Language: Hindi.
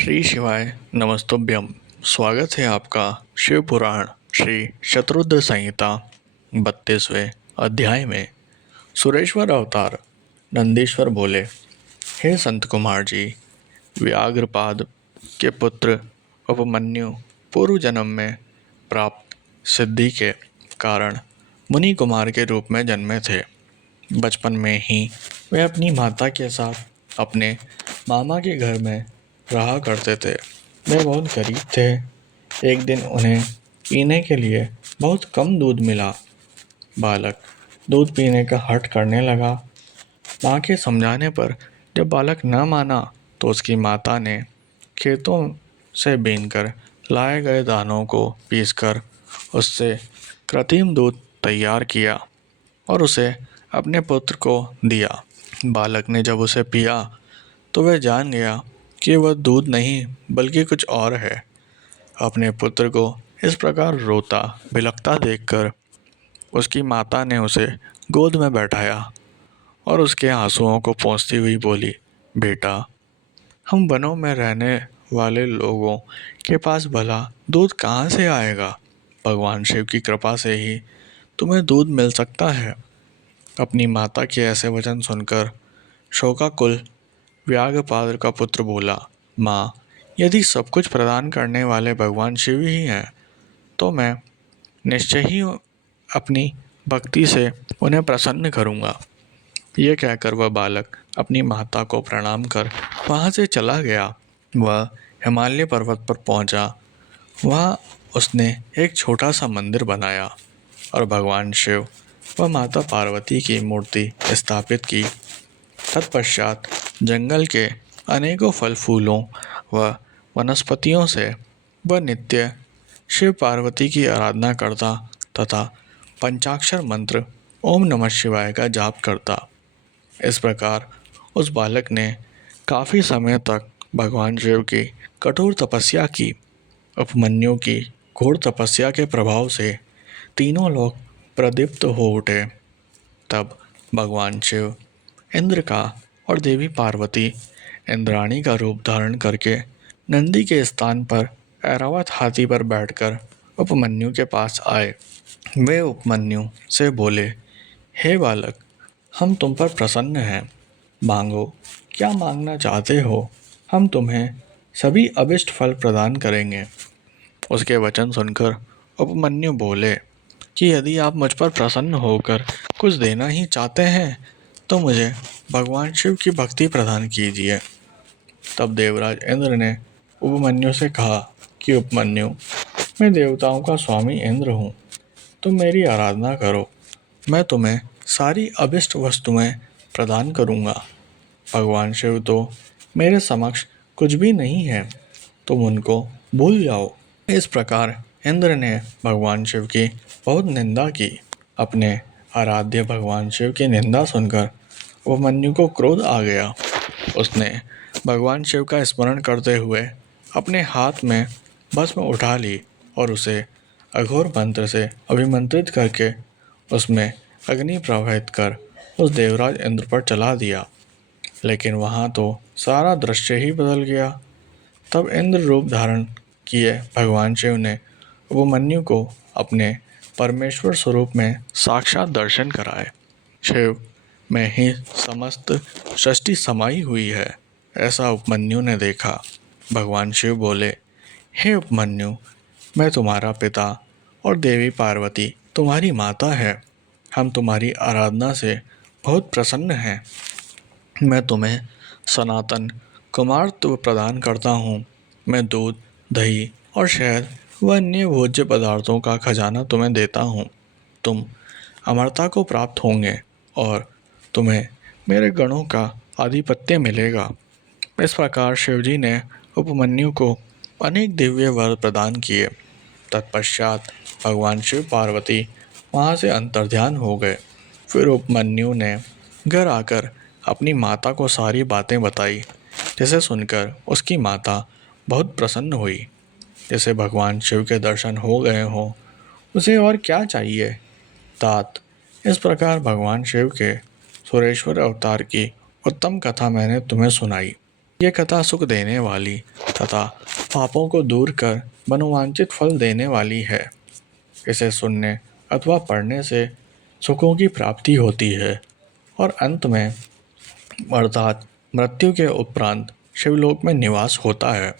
श्री शिवाय नमस्तुभ्यम। स्वागत है आपका शिव पुराण श्री शतरुद्र संहिता 32वें अध्याय में। सुरेश्वर अवतार। नंदीश्वर बोले, हे संत कुमार जी, व्याघ्रपाद के पुत्र उपमन्यु पूर्व जन्म में प्राप्त सिद्धि के कारण मुनि कुमार के रूप में जन्मे थे। बचपन में ही वे अपनी माता के साथ अपने मामा के घर में रहा करते थे। वे बहुत गरीब थे। एक दिन उन्हें पीने के लिए बहुत कम दूध मिला। बालक दूध पीने का हठ करने लगा। माँ के समझाने पर जब बालक न माना तो उसकी माता ने खेतों से बीनकर लाए गए दानों को पीसकर उससे कृत्रिम दूध तैयार किया और उसे अपने पुत्र को दिया। बालक ने जब उसे पिया तो वह जान गया कि वह दूध नहीं बल्कि कुछ और है। अपने पुत्र को इस प्रकार रोता बिलखता देखकर उसकी माता ने उसे गोद में बैठाया और उसके आंसुओं को पोंछती हुई बोली, बेटा, हम वनों में रहने वाले लोगों के पास भला दूध कहाँ से आएगा? भगवान शिव की कृपा से ही तुम्हें दूध मिल सकता है। अपनी माता के ऐसे वचन सुनकर शोकाकुल व्याघ्रपाद का पुत्र बोला, माँ, यदि सब कुछ प्रदान करने वाले भगवान शिव ही हैं तो मैं निश्चय ही अपनी भक्ति से उन्हें प्रसन्न करूँगा। यह कहकर वह बालक अपनी माता को प्रणाम कर वहाँ से चला गया। वह हिमालय पर्वत पर पहुँचा। वहाँ उसने एक छोटा सा मंदिर बनाया और भगवान शिव व माता पार्वती की मूर्ति स्थापित की। तत्पश्चात जंगल के अनेकों फल फूलों व वनस्पतियों से वह नित्य शिव पार्वती की आराधना करता तथा पंचाक्षर मंत्र ओम नमः शिवाय का जाप करता। इस प्रकार उस बालक ने काफ़ी समय तक भगवान शिव की कठोर तपस्या की। उपमन्यु की घोर तपस्या के प्रभाव से तीनों लोग प्रदीप्त हो उठे। तब भगवान शिव इंद्र का और देवी पार्वती इंद्राणी का रूप धारण करके नंदी के स्थान पर ऐरावत हाथी पर बैठकर उपमन्यु के पास आए। वे उपमन्यु से बोले, हे बालक, हम तुम पर प्रसन्न हैं। मांगो, क्या मांगना चाहते हो? हम तुम्हें सभी अभिष्ट फल प्रदान करेंगे। उसके वचन सुनकर उपमन्यु बोले कि यदि आप मुझ पर प्रसन्न होकर कुछ देना ही चाहते हैं तो मुझे भगवान शिव की भक्ति प्रदान कीजिए। तब देवराज इंद्र ने उपमन्यु से कहा कि उपमन्यु, मैं देवताओं का स्वामी इंद्र हूँ। तुम मेरी आराधना करो, मैं तुम्हें सारी अभिष्ट वस्तुएं प्रदान करूँगा। भगवान शिव तो मेरे समक्ष कुछ भी नहीं है, तुम उनको भूल जाओ। इस प्रकार इंद्र ने भगवान शिव की बहुत निंदा की। अपने आराध्य भगवान शिव की निंदा सुनकर उपमन्यु को क्रोध आ गया। उसने भगवान शिव का स्मरण करते हुए अपने हाथ में भस्म उठा ली और उसे अघोर मंत्र से अभिमंत्रित करके उसमें अग्नि प्रवाहित कर उस देवराज इंद्र पर चला दिया। लेकिन वहाँ तो सारा दृश्य ही बदल गया। तब इंद्र रूप धारण किए भगवान शिव ने उपमन्यु को अपने परमेश्वर स्वरूप में साक्षात दर्शन कराए। शिव में ही समस्त सृष्टि समाई हुई है, ऐसा उपमन्यु ने देखा। भगवान शिव बोले, हे उपमन्यु, मैं तुम्हारा पिता और देवी पार्वती तुम्हारी माता है। हम तुम्हारी आराधना से बहुत प्रसन्न हैं। मैं तुम्हें सनातन कुमारत्व प्रदान करता हूँ। मैं दूध, दही और शहद व अन्य भोज्य पदार्थों का खजाना तुम्हें देता हूँ। तुम अमरता को प्राप्त होंगे और तुम्हें मेरे गणों का आधिपत्य मिलेगा। इस प्रकार शिवजी ने उपमन्यु को अनेक दिव्य वर प्रदान किए। तत्पश्चात भगवान शिव पार्वती वहाँ से अंतर्ध्यान हो गए। फिर उपमन्यु ने घर आकर अपनी माता को सारी बातें बताई, जिसे सुनकर उसकी माता बहुत प्रसन्न हुई। जैसे भगवान शिव के दर्शन हो गए हों, उसे और क्या चाहिए। तात, इस प्रकार भगवान शिव के सुरेश्वर अवतार की उत्तम कथा मैंने तुम्हें सुनाई। ये कथा सुख देने वाली तथा पापों को दूर कर मनोवांछित फल देने वाली है। इसे सुनने अथवा पढ़ने से सुखों की प्राप्ति होती है और अंत में अर्थात मृत्यु के उपरांत शिवलोक में निवास होता है।